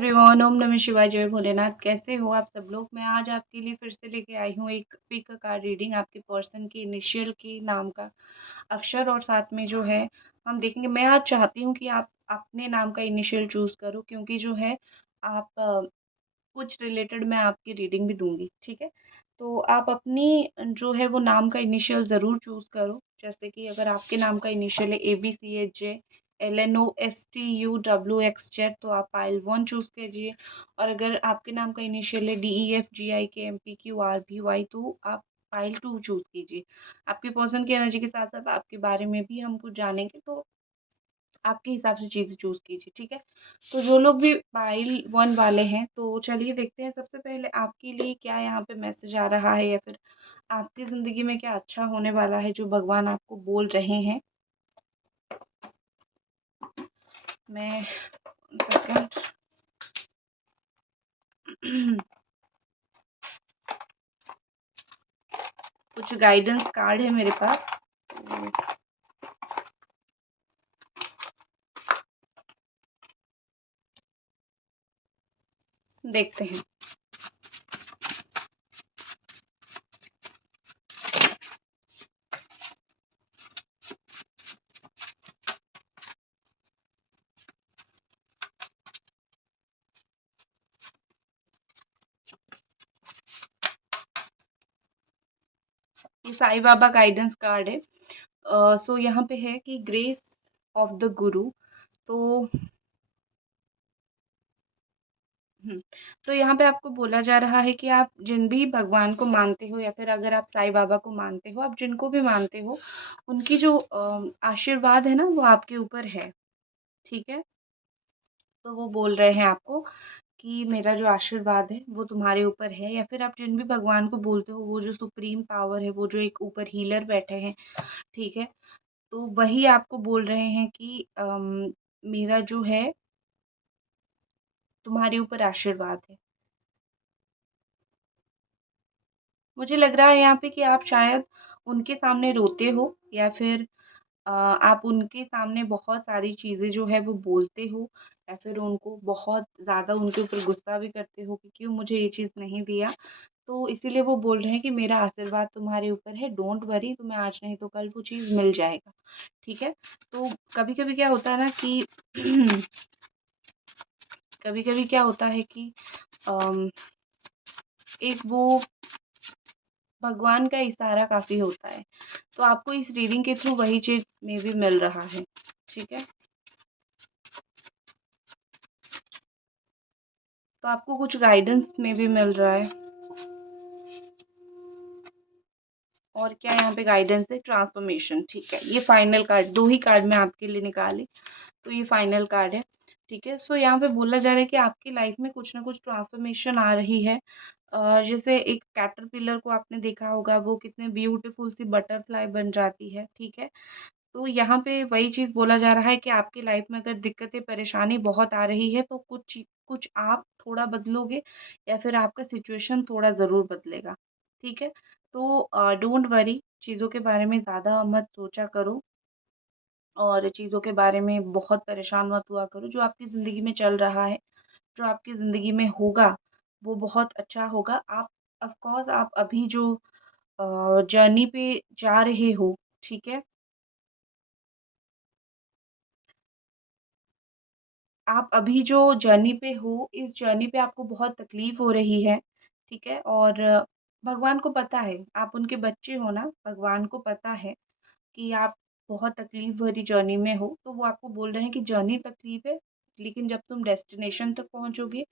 Everyone, ओम नमः शिवाय, जय भोलेनाथ। कैसे हो आप सब लोग? मैं आज आपके लिए फिर से लेके आई हूँ एक पिक कार्ड रीडिंग, आपके पर्सन के इनिशियल के नाम का अक्षर और साथ में जो है हम देखेंगे। मैं आज चाहती हूँ कि आप अपने नाम का इनिशियल चूज करो, क्योंकि जो है आप कुछ रिलेटेड मैं आपकी रीडिंग भी दूंगी, ठीक है? तो आप अपनी जो है वो नाम का इनिशियल ज़रूर चूज करो। जैसे कि अगर आपके नाम का इनिशियल है ABCHJ LNOSTUWXZ, तो आप पाइल 1 चूज कीजिए। और अगर आपके नाम का इनिशियल है DEFGIKMPQRBY, तो आप पाइल 2 चूज कीजिए। आपके पर्सन की एनर्जी के साथ साथ आपके बारे में भी हम कुछ जानेंगे, तो आपके हिसाब से चीज़ें चूज़ कीजिए, ठीक है? तो जो लोग भी पाइल 1 वाले हैं, तो चलिए देखते हैं सबसे पहले आपके लिए क्या यहाँ पे मैसेज आ रहा है, या फिर आपकी ज़िंदगी में क्या अच्छा होने वाला है जो भगवान आपको बोल रहे हैं। मैं सेकंड कुछ गाइडेंस कार्ड है मेरे पास, तो देखते हैं। ये साईं बाबा गाइडेंस कार्ड है। सो यहाँ पे है कि ग्रेस ऑफ द गुरु। तो हुँ। तो यहाँ पे आपको बोला जा रहा है कि आप जिन भी भगवान को मानते हो, या फिर अगर आप साईं बाबा को मानते हो, आप जिनको भी मानते हो, उनकी जो आशीर्वाद है ना, वो आपके ऊपर है, ठीक है? तो वो बोल रहे हैं आपको कि मेरा जो आशीर्वाद है, वो तुम्हारे ऊपर है। या फिर आप जिन भी भगवान को बोलते हो, वो जो सुप्रीम पावर है, वो जो एक ऊपर हीलर बैठे हैं, ठीक है? तो वही आपको बोल रहे हैं कि मेरा जो है तुम्हारे ऊपर आशीर्वाद है। मुझे लग रहा है यहाँ पे कि आप शायद उनके सामने रोते हो, या फिर आप उनके सामने बहुत सारी चीज़ें जो है वो बोलते हो, या फिर उनको बहुत ज़्यादा उनके ऊपर गुस्सा भी करते हो कि क्यों मुझे ये चीज़ नहीं दिया। तो इसीलिए वो बोल रहे हैं कि मेरा आशीर्वाद तुम्हारे ऊपर है, डोंट वरी, तुम्हें आज नहीं तो कल वो चीज़ मिल जाएगा, ठीक है? तो कभी-कभी क्या होता है ना कि कभी-कभी क्या होता है कि अम, एक वो भगवान का इशारा काफ़ी होता है। तो आपको इस रीडिंग के थ्रू वही चीज़ में भी मिल रहा है, ठीक है? तो आपको कुछ गाइडेंस में भी मिल रहा है। और क्या यहाँ पे गाइडेंस है? ट्रांसफॉर्मेशन, ठीक है? ये फाइनल कार्ड, 2 ही कार्ड मैं आपके लिए निकाली, तो ये फाइनल कार्ड है, ठीक है? सो यहाँ पे बोला जा रहा है कि आपकी लाइफ में कुछ ना कुछ ट्रांसफॉर्मेशन आ रही है। जैसे एक कैटरपिलर को आपने देखा होगा, वो कितने ब्यूटीफुल सी बटरफ्लाई बन जाती है, ठीक है? तो यहाँ पे वही चीज़ बोला जा रहा है कि आपकी लाइफ में अगर दिक्कतें परेशानी बहुत आ रही है, तो कुछ आप थोड़ा बदलोगे, या फिर आपका सिचुएशन थोड़ा ज़रूर बदलेगा, ठीक है? तो डोंट वरी, चीज़ों के बारे में ज़्यादा मत सोचा करो, और चीज़ों के बारे में बहुत परेशान मत हुआ करो। जो आपकी ज़िंदगी में चल रहा है, जो आपकी ज़िंदगी में होगा, वो बहुत अच्छा होगा। आप ऑफ़ कोर्स आप अभी जो जर्नी पे जा रहे हो, ठीक है? आप अभी जो जर्नी पे हो, इस जर्नी पे आपको बहुत तकलीफ़ हो रही है, ठीक है? और भगवान को पता है, आप उनके बच्चे हो ना, भगवान को पता है कि आप बहुत तकलीफ़ भरी जर्नी में हो, तो वो आपको बोल रहे हैं कि जर्नी तकलीफ़ है, लेकिन जब तुम डेस्टिनेशन तक पहुँचोगे,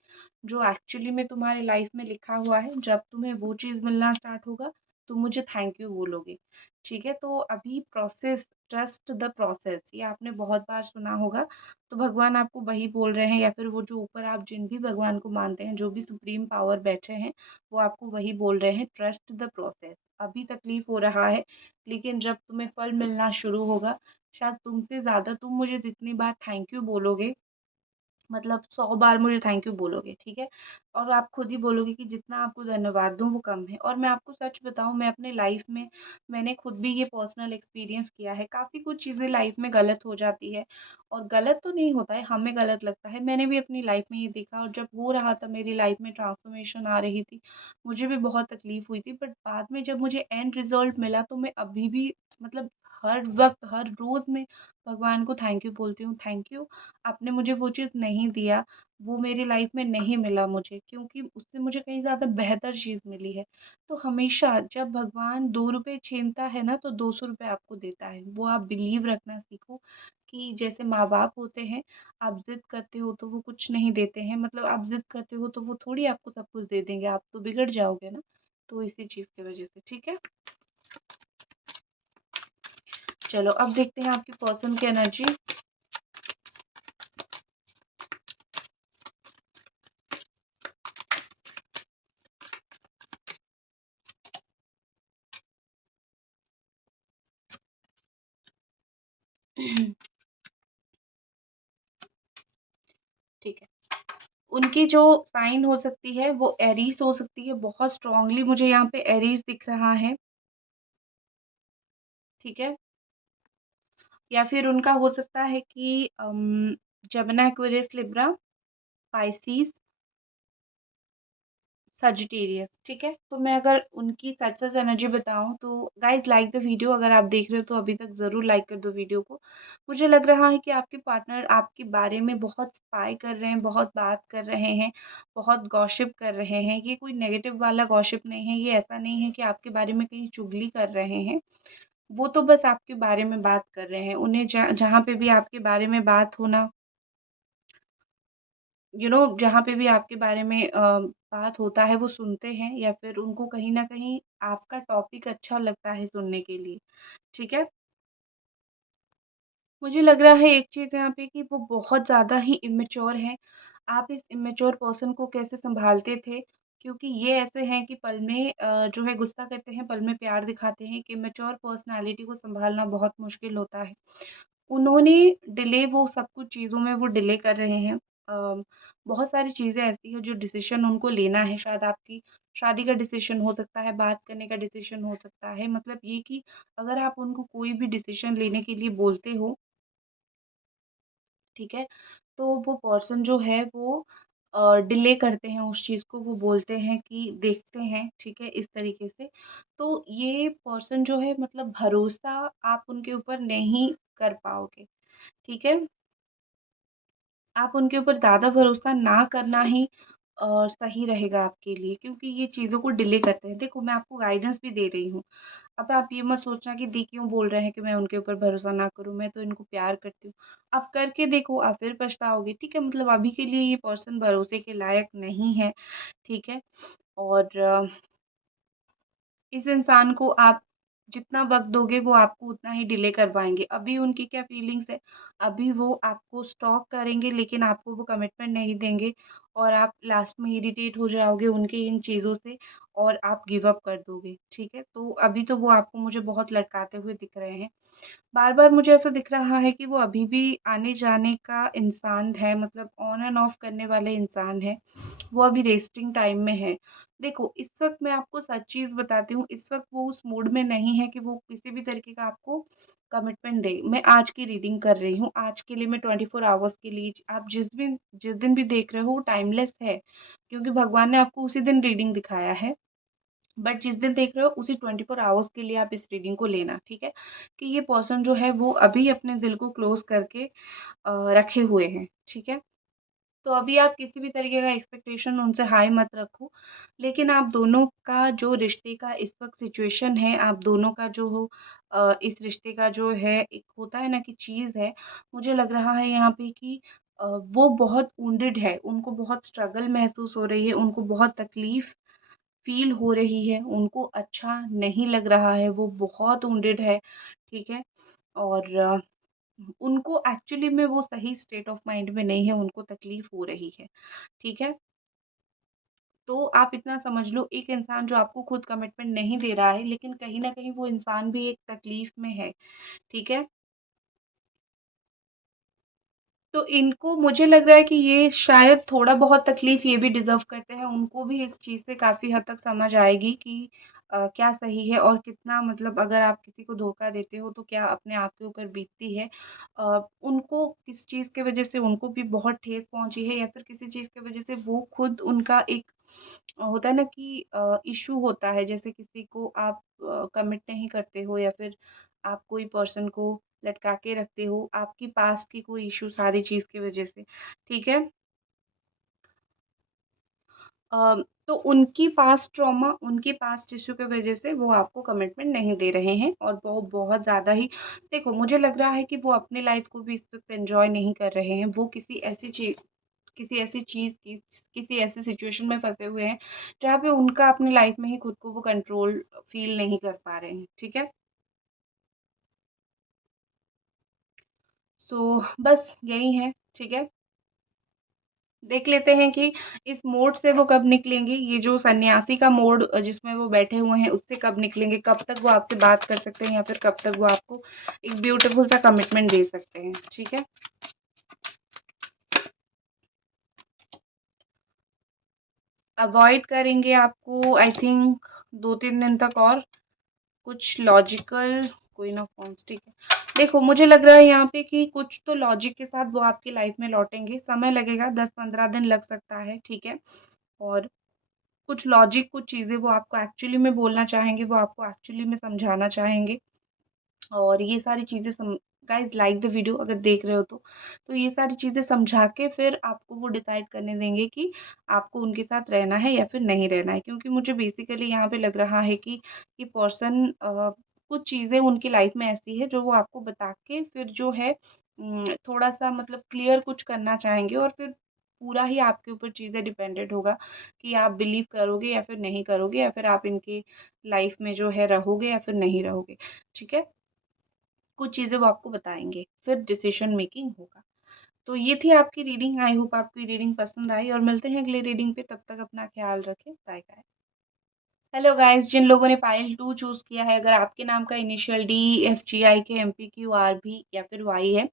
जो एक्चुअली में तुम्हारी लाइफ़ में लिखा हुआ है, जब तुम्हें वो चीज़ मिलना स्टार्ट होगा, तुम मुझे थैंक यू बोलोगे, ठीक है? तो अभी प्रोसेस, ट्रस्ट द प्रोसेस, ये आपने बहुत बार सुना होगा। तो भगवान आपको वही बोल रहे हैं, या फिर वो जो ऊपर आप जिन भी भगवान को मानते हैं, जो भी सुप्रीम पावर बैठे हैं, वो आपको वही बोल रहे हैं, ट्रस्ट द प्रोसेस। अभी तकलीफ़ हो रहा है, लेकिन जब तुम्हें फल मिलना शुरू होगा, शायद तुमसे ज़्यादा तुम मुझे जितनी बार थैंक यू बोलोगे, मतलब 100 बार मुझे थैंक यू बोलोगे, ठीक है? और आप खुद ही बोलोगे कि जितना आपको धन्यवाद दूँ वो कम है। और मैं आपको सच बताऊँ, मैं अपने लाइफ़ में मैंने खुद भी ये पर्सनल एक्सपीरियंस किया है। काफ़ी कुछ चीज़ें लाइफ़ में गलत हो जाती है और गलत तो नहीं होता है, हमें गलत लगता है। मैंने भी अपनी लाइफ़ में ये देखा और जब हो रहा था मेरी लाइफ़ में ट्रांसफ़ॉर्मेशन आ रही थी, मुझे भी बहुत तकलीफ़ हुई थी। बट बाद में जब मुझे एंड रिज़ल्ट मिला तो मैं अभी भी मतलब हर वक़्त, हर रोज़ मैं भगवान को थैंक यू बोलती हूँ, थैंक यू आपने मुझे वो चीज़ नहीं दिया, वो मेरी लाइफ़ में नहीं मिला मुझे, क्योंकि उससे मुझे कहीं ज़्यादा बेहतर चीज़ मिली है। तो हमेशा जब भगवान ₹2 छीनता है ना तो ₹200 आपको देता है। वो आप बिलीव रखना सीखो कि जैसे माँ-बाप होते हैं, आप ज़िद करते हो तो वो कुछ नहीं देते हैं, मतलब आप ज़िद करते हो तो वो थोड़ी आपको सब कुछ दे देंगे, आप तो बिगड़ जाओगे ना। तो इसी चीज़ की वज़ह से, ठीक है? चलो अब देखते हैं आपकी पर्सन की एनर्जी। ठीक है। उनकी जो साइन हो सकती है वो एरीज़ हो सकती है, बहुत स्ट्रॉन्गली मुझे यहाँ पे एरीज़ दिख रहा है, ठीक है? या फिर उनका हो सकता है कि Gemini, Aquarius, Libra, Pisces, Sagittarius, ठीक है? तो मैं अगर उनकी सच-सच एनर्जी बताऊँ तो गाइज़ लाइक द वीडियो, अगर आप देख रहे हो तो अभी तक ज़रूर लाइक कर दो वीडियो को। मुझे लग रहा है कि आपके पार्टनर आपके बारे में बहुत स्पाई कर रहे हैं, बहुत बात कर रहे हैं, बहुत गॉसिप कर रहे हैं। ये कोई नेगेटिव वाला गॉसिप नहीं है, ये ऐसा नहीं है कि आपके बारे में कहीं चुगली कर रहे हैं। वो तो बस आपके बारे में बात कर रहे हैं। उन्हें जहाँ पे भी आपके बारे में बात होना, जहाँ पे भी आपके बारे में बात होता है वो सुनते हैं या फिर उनको कहीं न कहीं आपका टॉपिक अच्छा लगता है सुनने के लिए, ठीक है? मुझे लग रहा है एक चीज़ यहाँ पे कि वो बहुत ज़्यादा ही इमैच्योर हैं। आप इस इमैच्योर पर्सन को कैसे सँभालते थे? क्योंकि ये ऐसे हैं कि पल में जो है गुस्सा करते हैं, पल में प्यार दिखाते हैं। एक इमैच्योर पर्सनैलिटी को सँभालना बहुत मुश्किल होता है। उन्होंने डिले वो सब कुछ चीज़ों में वो डिले कर रहे हैं। बहुत सारी चीज़ें ऐसी हैं जो डिसीज़न उनको लेना है, शायद आपकी शादी का डिसीज़न हो सकता है, बात करने का डिसीज़न हो सकता है। मतलब ये कि अगर आप उनको कोई भी डिसीज़न लेने के लिए बोलते हो, ठीक है? तो वो पर्सन जो है वो डिले करते हैं उस चीज़ को, वो बोलते हैं कि देखते हैं, ठीक है? इस तरीके से। तो ये पर्सन जो है मतलब भरोसा आप उनके ऊपर नहीं कर पाओगे, ठीक है? आप उनके ऊपर ज़्यादा भरोसा ना करना ही सही रहेगा आपके लिए, क्योंकि ये चीज़ों को डिले करते हैं। देखो मैं आपको गाइडेंस भी दे रही हूँ। अब आप ये मत सोचना कि दी क्यों बोल रहे हैं कि मैं उनके ऊपर भरोसा ना करूँ, मैं तो इनको प्यार करती हूँ। आप करके देखो, आप फिर पछताओगे, ठीक है? मतलब अभी के लिए ये पर्सन भरोसे के लायक नहीं है, ठीक है? और इस इंसान को आप जितना वक़्त दोगे वो आपको उतना ही डिले कर पाएँगे। अभी उनकी क्या फीलिंग्स है, अभी वो आपको स्टॉक करेंगे लेकिन आपको वो कमिटमेंट नहीं देंगे और आप लास्ट में इरिटेट हो जाओगे उनकी इन चीज़ों से और आप गिव अप कर दोगे, ठीक है? तो अभी तो वो आपको मुझे बहुत लटकाते हुए दिख रहे हैं। बार-बार मुझे ऐसा दिख रहा है कि वो अभी भी आने-जाने का इंसान है, मतलब ऑन एंड ऑफ करने वाले इंसान है। वो अभी रेस्टिंग टाइम में है। देखो, इस वक़्त मैं आपको सच चीज़ बताती हूँ, इस वक़्त वो उस मूड में नहीं है कि वो किसी भी तरीके का आपको कमिटमेंट दे। मैं आज की रीडिंग कर रही हूँ, आज के लिए मैं 24 आवर्स के लिए आप जिस दिन भी देख रहे हो वो टाइमलेस है, क्योंकि भगवान ने आपको उसी दिन रीडिंग दिखाया है। बट जिस दिन देख रहे हो उसी 24 आवर्स के लिए आप इस रीडिंग को लेना, ठीक है? कि ये पर्सन जो है वो अभी अपने दिल को क्लोज़ करके रखे हुए हैं, ठीक है? तो अभी आप किसी भी तरीके का एक्सपेक्टेशन उनसे हाई मत रखो, लेकिन आप दोनों का जो रिश्ते का इस वक़्त सिचुएशन है, आप दोनों का जो हो इस रिश्ते का जो है एक होता है ना कि चीज़ है, मुझे लग रहा है यहाँ पे कि वो बहुत वुंडेड है, उनको बहुत स्ट्रगल महसूस हो रही है, उनको बहुत तकलीफ़ फ़ील हो रही है, उनको अच्छा नहीं लग रहा है, वो बहुत वुंडेड है, ठीक है? और उनको एक्चुअली में वो सही स्टेट ऑफ माइंड में नहीं है, उनको तकलीफ़ हो रही है, ठीक है? तो आप इतना समझ लो, एक इंसान जो आपको खुद कमिटमेंट नहीं दे रहा है, लेकिन कहीं न कहीं वो इंसान भी एक तकलीफ़ में है, ठीक है? तो इनको मुझे लग रहा है कि ये शायद थोड़ा बहुत तकलीफ ये भी डिजर्व करते हैं, उनको भी इस चीज़ से काफ़ी हद तक समझ आएगी कि क्या सही है और कितना, मतलब अगर आप किसी को धोखा देते हो तो क्या अपने आप के ऊपर बीतती है। उनको किस चीज़ की वजह से उनको भी बहुत ठेस पहुंची है, या फिर किसी चीज़ की वजह से वो खुद उनका एक होता है ना कि इशू होता है, जैसे किसी को आप कमिट नहीं करते हो, या फिर आप कोई पर्सन को लटका के रखते हो, आपकी पास्ट की कोई इशू सारी चीज़ की वजह से, ठीक है। तो उनकी पास्ट ट्रॉमा, उनकी पास्ट इश्यू की वजह से वो आपको कमिटमेंट नहीं दे रहे हैं, और वो बहुत ज़्यादा ही, देखो मुझे लग रहा है कि वो अपनी लाइफ को भी इस वक्त एंजॉय नहीं कर रहे हैं। वो किसी ऐसी सिचुएशन में फंसे हुए हैं जहाँ पे उनका अपनी लाइफ में ही खुद को वो कंट्रोल फील नहीं कर पा रहे हैं, ठीक है। सो बस यही है, ठीक है। देख लेते हैं कि इस मोड से वो कब निकलेंगे, ये जो सन्यासी का मोड जिसमें वो बैठे हुए हैं उससे कब निकलेंगे, कब तक वो आपसे बात कर सकते हैं, या फिर कब तक वो आपको एक ब्यूटीफुल सा कमिटमेंट दे सकते हैं, ठीक है। अवॉइड करेंगे आपको आई थिंक 2-3 दिन तक, और कुछ लॉजिकल कोई ना फॉर्म्स, ठीक है। देखो मुझे लग रहा है यहाँ पे कि कुछ तो लॉजिक के साथ वो आपकी लाइफ में लौटेंगे, समय लगेगा, 10-15 दिन लग सकता है, ठीक है। और कुछ लॉजिक, कुछ चीज़ें वो आपको एक्चुअली में बोलना चाहेंगे, वो आपको एक्चुअली में समझाना चाहेंगे, और ये सारी चीज़ें गाइस लाइक द वीडियो अगर देख रहे हो तो ये सारी चीज़ें समझा के फिर आपको वो डिसाइड करने देंगे कि आपको उनके साथ रहना है या फिर नहीं रहना है, क्योंकि मुझे बेसिकली यहाँ पे लग रहा है कि ये पर्सन कुछ चीज़ें उनकी लाइफ में ऐसी है जो वो आपको बता के फिर जो है थोड़ा सा मतलब क्लियर कुछ करना चाहेंगे, और फिर पूरा ही आपके ऊपर चीज़ें डिपेंडेंट होगा कि आप बिलीव करोगे या फिर नहीं करोगे, या फिर आप इनकी लाइफ में जो है रहोगे या फिर नहीं रहोगे, ठीक है। कुछ चीज़ें वो आपको बताएँगे, फिर डिसीज़न मेकिंग होगा। तो ये थी आपकी रीडिंग, आई होप आपको ये रीडिंग पसंद आई, और मिलते हैं अगली रीडिंग पे, तब तक अपना ख़्याल रखें। Bye bye. हेलो गाइस, जिन लोगों ने पाइल 2 चूज़ किया है, अगर आपके नाम का इनिशियल डी, एफ, जी, आई, के, एम, पी, क्यू, आर, भी या फिर वाई है,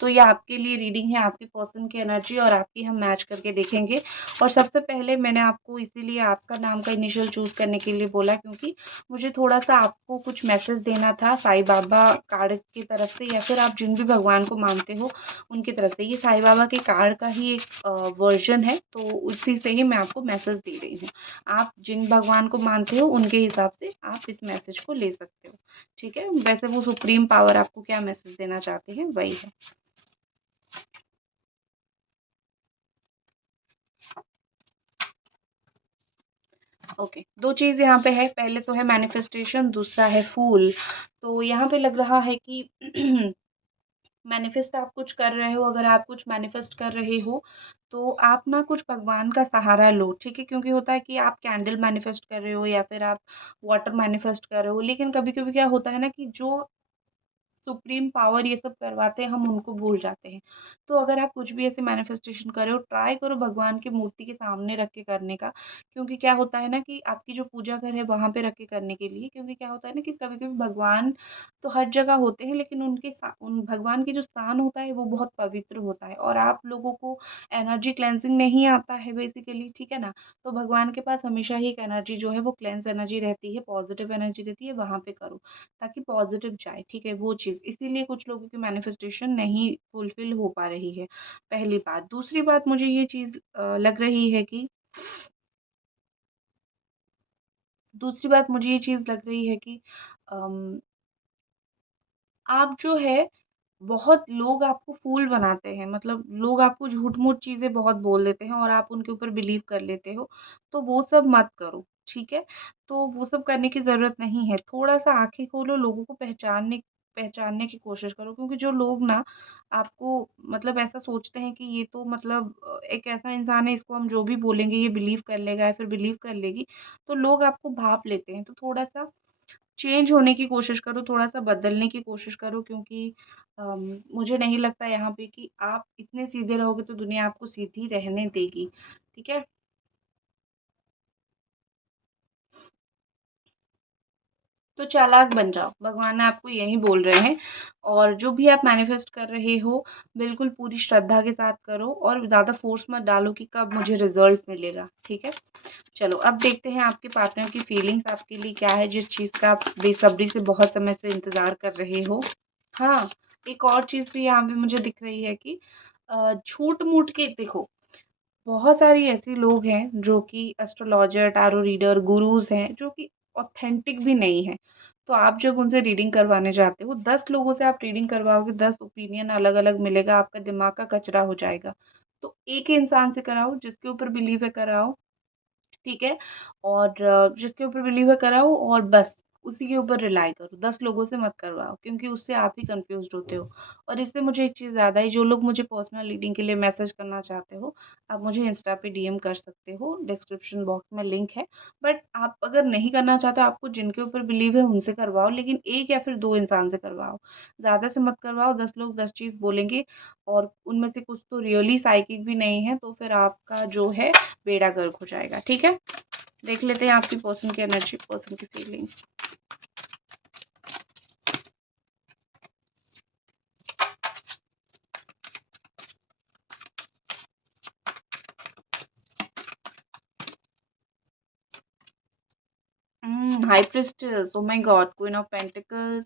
तो ये आपके लिए रीडिंग है, आपके पर्सन की एनर्जी और आपकी हम मैच करके देखेंगे। और सबसे पहले मैंने आपको इसीलिए आपका नाम का इनिशियल चूज़ करने के लिए बोला, क्योंकि मुझे थोड़ा-सा आपको कुछ मैसेज देना था साईं बाबा कार्ड की तरफ से, या फिर आप जिन भी भगवान को मानते हो उनकी तरफ से। ये साईं बाबा के कार्ड का ही एक वर्ज़न है, तो उसी से ही मैं आपको मैसेज दे रही हूँ। आप जिन भगवान को मानते हो उनके हिसाब से आप इस मैसेज को ले सकते हो, ठीक है। वैसे वो सुप्रीम पावर आपको क्या मैसेज देना चाहते हैं वही है। ओके, दो चीज़ यहाँ पे है, पहले तो है मैनिफेस्टेशन, दूसरा है फूल। तो यहाँ पे लग रहा है कि मैनिफेस्ट आप कुछ कर रहे हो, अगर आप कुछ मैनिफेस्ट कर रहे हो तो आप ना कुछ भगवान का सहारा लो, ठीक है। क्योंकि होता है कि आप कैंडल मैनिफेस्ट कर रहे हो या फिर आप वाटर मैनिफेस्ट कर रहे हो, लेकिन कभी कभी क्या होता है ना कि जो सुप्रीम पावर ये सब करवाते हैं हम उनको भूल जाते हैं। तो अगर आप कुछ भी ऐसे मैनिफेस्टेशन कर रहे हो, ट्राई करो भगवान की मूर्ति के सामने रख के करने का। क्योंकि क्या होता है ना कि आपकी जो पूजा घर है वहाँ पे रख के करने के लिए, क्योंकि क्या होता है ना कि कभी-कभी भगवान तो हर जगह होते हैं, लेकिन उन भगवान की जो स्थान होता है वो बहुत पवित्र होता है, और आप लोगों को एनर्जी क्लेंजिंग नहीं आता है बेसिकली, ठीक है ना। तो भगवान के पास हमेशा ही एक एनर्जी जो है वो क्लेंस एनर्जी रहती है, पॉजिटिव एनर्जी रहती है, वहाँ पे करो ताकि पॉजिटिव जाए, ठीक है, वो चीज़। इसीलिए कुछ लोगों की मैनिफेस्टेशन नहीं फुलफिल हो पा रही है, पहली बात। दूसरी बात मुझे ये चीज़ लग रही है कि दूसरी बात मुझे ये चीज़ लग रही है कि अम, आप जो है बहुत लोग आपको फूल बनाते हैं, मतलब लोग आपको झूठ-मूठ चीज़ें बहुत बोल देते हैं और आप उनके ऊपर बिलीव कर लेते हो, तो वो सब मत करो, ठीक है? तो वो सब करने की ज़रूरत नहीं है। थोड़ा-सा आँखें खोलो, लोगों को पहचानने पहचानने की कोशिश करो, क्योंकि जो लोग ना आपको मतलब ऐसा सोचते हैं कि ये तो मतलब एक ऐसा इंसान है, इसको हम जो भी बोलेंगे ये बिलीव कर लेगा या फिर बिलीव कर लेगी, तो लोग आपको भाँप लेते हैं। तो थोड़ा-सा चेंज होने की कोशिश करो, थोड़ा-सा बदलने की कोशिश करो, क्योंकि मुझे नहीं लगता यहाँ पे कि आप इतने सीधे रहोगे तो दुनिया आपको सीधी रहने देगी, ठीक है? तो चालाक बन जाओ, भगवान आपको यही बोल रहे हैं। और जो भी आप मैनिफेस्ट कर रहे हो, बिल्कुल पूरी श्रद्धा के साथ करो और ज़्यादा फोर्स मत डालो कि कब मुझे रिजल्ट मिलेगा, ठीक है। चलो अब देखते हैं आपके पार्टनर की फीलिंग्स आपके लिए क्या है, जिस चीज़ का आप बेसब्री से बहुत समय से इंतज़ार कर रहे हो। हाँ, एक और चीज़ भी यहाँ पे मुझे दिख रही है कि झूठ-मूठ के देखो, बहुत सारी ऐसी लोग हैं जो कि एस्ट्रोलॉजर, टैरो रीडर, गुरुज़ हैं, जो कि ऑथेंटिक भी नहीं है। तो आप जब उनसे रीडिंग करवाने जाते हो, 10 लोगों से आप रीडिंग करवाओगे, 10 ओपिनियन अलग-अलग मिलेगा, आपका दिमाग का कचरा हो जाएगा। तो एक ही इंसान से कराओ, जिसके ऊपर बिलीव है कराओ, ठीक है? और जिसके ऊपर बिलीव है कराओ और बस उसी के ऊपर रिलाई करो, 10 लोगों से मत करवाओ, क्योंकि उससे आप ही कन्फ्यूज़्ड होते हो। और इससे मुझे एक चीज़ याद आई, जो लोग मुझे पर्सनल रीडिंग के लिए मैसेज करना चाहते हो, आप मुझे इंस्टा पे डीएम कर सकते हो, डिस्क्रिप्शन बॉक्स में लिंक है। बट आप अगर नहीं करना चाहते, आपको जिनके ऊपर बिलीव है उनसे करवाओ, लेकिन 1 या फिर 2 इंसान से करवाओ। ज़्यादा से मत करवाओ, 10 लोग 10 चीज़ बोलेंगे और उनमें से कुछ तो रियली साइकिक भी नहीं है, तो फिर आपका जो है बेड़ा गर्क हो जाएगा, ठीक है? देख लेते हैं आपकी पर्सन की एनर्जी, पर्सन की feelings. High priestess, oh my god, queen of pentacles,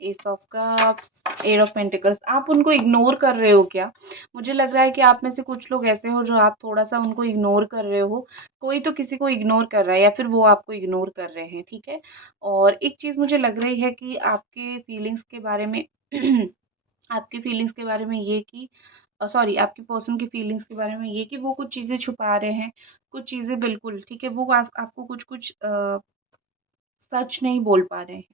ace of cups, eight of pentacles. आप उनको इग्नोर कर रहे हो क्या? मुझे लग रहा है कि आप में से कुछ लोग ऐसे हो जो आप थोड़ा-सा उनको इग्नोर कर रहे हो। कोई तो किसी को इग्नोर कर रहा है या फिर वो आपको इग्नोर कर रहे हैं, ठीक है? और एक चीज़ मुझे लग रही है कि आपके फीलिंग्स के बारे में आपकी फीलिंग्स के बारे में ये कि सॉरी, आपकी पर्सन की फीलिंग्स के बारे में ये कि वो कुछ चीज़ें छुपा रहे हैं, कुछ चीज़ें बिल्कुल, ठीक है? वो आस आपको कुछ-कुछ सच नहीं बोल पा रहे हैं।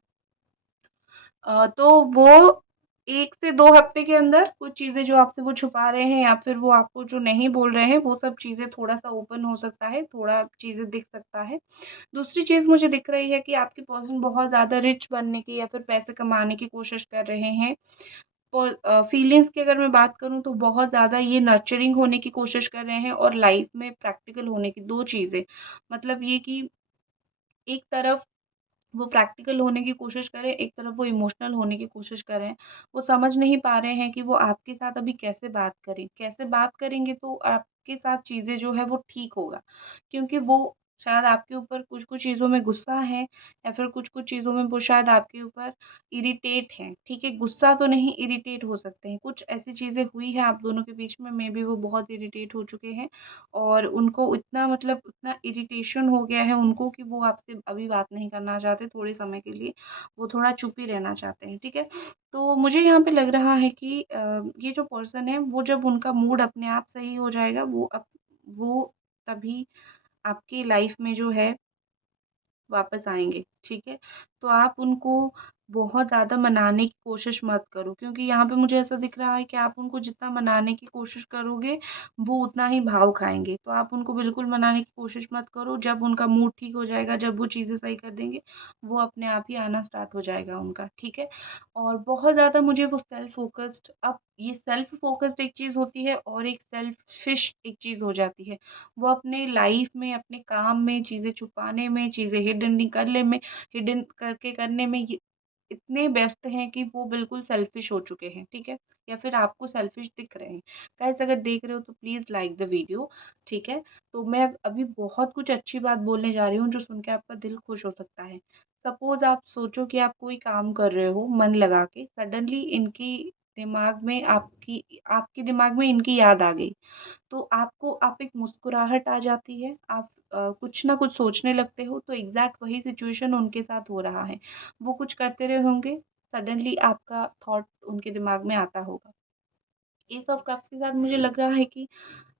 तो वो 1 से 2 हफ्ते के अंदर कुछ चीज़ें जो आपसे वो छुपा रहे हैं या फिर वो आपको जो नहीं बोल रहे हैं, वो सब चीज़ें थोड़ा-सा ओपन हो सकता है, थोड़ा चीज़ें दिख सकता है। दूसरी चीज़ मुझे दिख रही है कि आपकी पर्सन बहुत ज़्यादा रिच बनने की या फिर पैसे कमाने की कोशिश कर रहे हैं। फीलिंग्स की अगर मैं बात करूँ तो बहुत ज़्यादा ये नर्चरिंग होने की कोशिश कर रहे हैं और लाइफ़ में प्रैक्टिकल होने की 2 चीज़ें। मतलब ये कि एक तरफ वो प्रैक्टिकल होने की कोशिश करें, एक तरफ वो इमोशनल होने की कोशिश कर रहे हैं। वो समझ नहीं पा रहे हैं कि वो आपके साथ अभी कैसे बात करें। कैसे बात करेंगे तो आपके साथ चीज़ें जो है वो ठीक होगा। क्योंकि वो शायद आपके ऊपर कुछ-कुछ चीज़ों में गुस्सा है या फिर कुछ-कुछ चीज़ों में वो शायद आपके ऊपर इरिटेट हैं, ठीक है? गुस्सा तो नहीं, इरिटेट हो सकते हैं। कुछ ऐसी चीज़ें हुई हैं आप दोनों के बीच में, मेबी वो बहुत इरिटेट हो चुके हैं और उनको इतना मतलब इतना इरिटेशन हो गया है उनको कि वो आपसे अभी बात नहीं करना चाहते थोड़े समय के लिए, वो थोड़ा चुप ही रहना चाहते हैं, ठीक है? तो मुझे यहाँ पे लग रहा है कि ये जो पर्सन है वो जब उनका मूड अपने आप सही हो जाएगा, वो तभी आपकी लाइफ में जो है वापस आएँगे, ठीक है? तो आप उनको बहुत ज़्यादा मनाने की कोशिश मत करो, क्योंकि यहाँ पे मुझे ऐसा दिख रहा है कि आप उनको जितना मनाने की कोशिश करोगे, वो उतना ही भाव खाएँगे। तो आप उनको बिल्कुल मनाने की कोशिश मत करो, जब उनका मूड ठीक हो जाएगा, जब वो चीज़ें सही कर देंगे, वो अपने आप ही आना स्टार्ट हो जाएगा उनका, ठीक है? और बहुत ज़्यादा मुझे वो सेल्फ फ़ोकस्ड, अब ये सेल्फ फ़ोकस्ड एक चीज़ होती है और एक सेल्फिश एक चीज़ हो जाती है। वो अपने लाइफ में, अपने काम में, चीज़ें छुपाने में, चीज़ें हिडन करके करने में ये इतने व्यस्त हैं कि वो बिल्कुल सेल्फिश हो चुके हैं, ठीक है? या फिर आपको सेल्फिश दिख रहे हैं। गाइस अगर देख रहे हो तो प्लीज़ लाइक द वीडियो, ठीक है? तो मैं अभी बहुत कुछ अच्छी बात बोलने जा रही हूँ जो सुन के आपका दिल खुश हो सकता है। सपोज़ आप सोचो कि आप कोई काम कर रहे हो मन लगा के, सडनली इनकी दिमाग में आपकी आपके दिमाग में इनकी याद आ गई। तो आपको आप एक मुस्कुराहट आ जाती है, आप कुछ ना कुछ सोचने लगते हो, तो एग्ज़ैक्ट वही सिचुएशन उनके साथ हो रहा है। वो कुछ करते रहे होंगे, सडनली आपका थॉट उनके दिमाग में आता होगा। एस ऑफ कप्स के साथ मुझे लग रहा है कि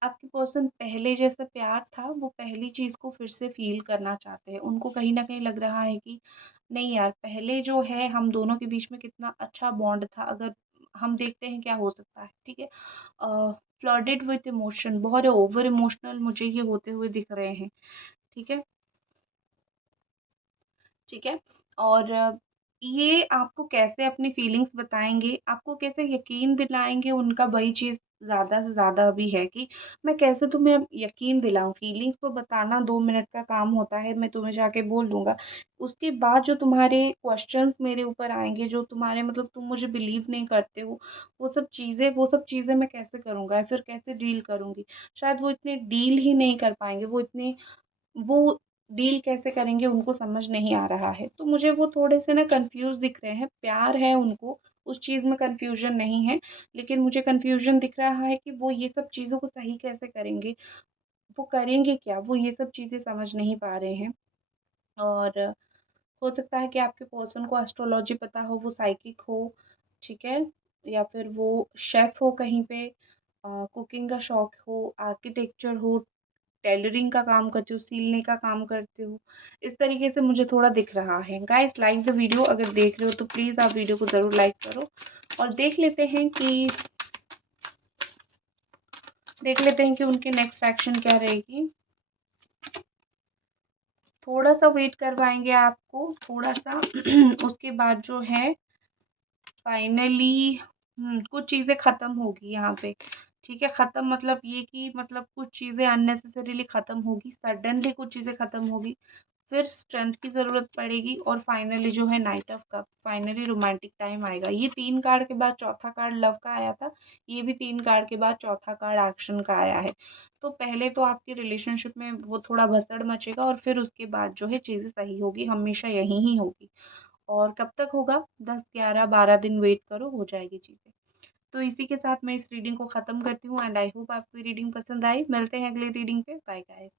आपकी पर्सन पहले जैसा प्यार था, वो पहली चीज़ को फिर से फ़ील करना चाहते हैं। उनको कहीं न कहीं लग रहा है कि नहीं यार, पहले जो है हम दोनों के बीच में कितना अच्छा बॉन्ड था, अगर हम देखते हैं क्या हो सकता है, ठीक है? फ्लडड विथ इमोशन, बहुत ओवर इमोशनल मुझे ये होते हुए दिख रहे हैं, ठीक है? ठीक है? और ये आपको कैसे अपनी फीलिंग्स बताएँगे, आपको कैसे यकीन दिलाएँगे उनका वही चीज़ ज़्यादा से ज़्यादा अभी है कि मैं कैसे तुम्हें अब यकीन दिलाऊँ। फीलिंग्स तो बताना 2 मिनट का काम होता है, मैं तुम्हें जाके बोल दूँगा। उसके बाद जो तुम्हारे क्वेश्चंस मेरे ऊपर आएँगे, जो तुम्हारे मतलब तुम मुझे बिलीव नहीं करते हो, वो सब चीज़ें मैं कैसे करूँगा या फिर कैसे डील करूँगी? शायद वो इतने डील ही नहीं कर पाएँगे, वो डील कैसे करेंगे उनको समझ नहीं आ रहा है। तो मुझे वो थोड़े से ना कन्फ्यूज़ दिख रहे हैं, प्यार है उनको, उस चीज़ में कन्फ्यूज़न नहीं है, लेकिन मुझे कन्फ्यूज़न दिख रहा है कि वो ये सब चीज़ों को सही कैसे करेंगे, वो करेंगे क्या? वो ये सब चीज़ें समझ नहीं पा रहे हैं। और हो सकता है कि आपके पर्सन को एस्ट्रोलॉजी पता हो, वो साइकिक हो, ठीक है? या फिर वो शेफ़ हो कहीं पे, कुकिंग का शौक हो, आर्किटेक्चर हो, टेलरिंग का काम करती हूँ, सिलने का काम करती हूँ। इस तरीके से मुझे थोड़ा दिख रहा है। गाइस लाइक द वीडियो, अगर देख रहे हो तो प्लीज़ आप वीडियो को ज़रूर लाइक करो और देख लेते हैं कि उनकी नेक्स्ट एक्शन क्या रहेगी। थोड़ा-सा वेट करवाएँगे आपको, थोड़ा-सा उसके बाद जो है फाइनली कुछ चीज़ें ख़त्म होगी यहाँ पे, ठीक है? ख़त्म मतलब ये कि मतलब कुछ चीज़ें अननेसेसरीली ख़त्म होगी, सडनली कुछ चीज़ें ख़त्म होगी, फिर स्ट्रेंथ की ज़रूरत पड़ेगी और फाइनली जो है night of cups, finally romantic time आएगा। ये 3 कार्ड के बाद चौथा कार्ड लव का आया था, ये भी 3 कार्ड के बाद चौथा कार्ड एक्शन का आया है। तो पहले तो आपकी रिलेशनशिप में वो थोड़ा भसड़ मचेगा और फिर उसके बाद जो है चीज़ें सही होगी, हमेशा यही ही होगी। और कब तक होगा? 10, 11, 12 दिन वेट करो, हो जाएगी चीज़ें। तो इसी के साथ मैं इस रीडिंग को ख़त्म करती हूँ एंड आई होप आपको ये रीडिंग पसंद आई। मिलते हैं अगली रीडिंग पे। Bye guys.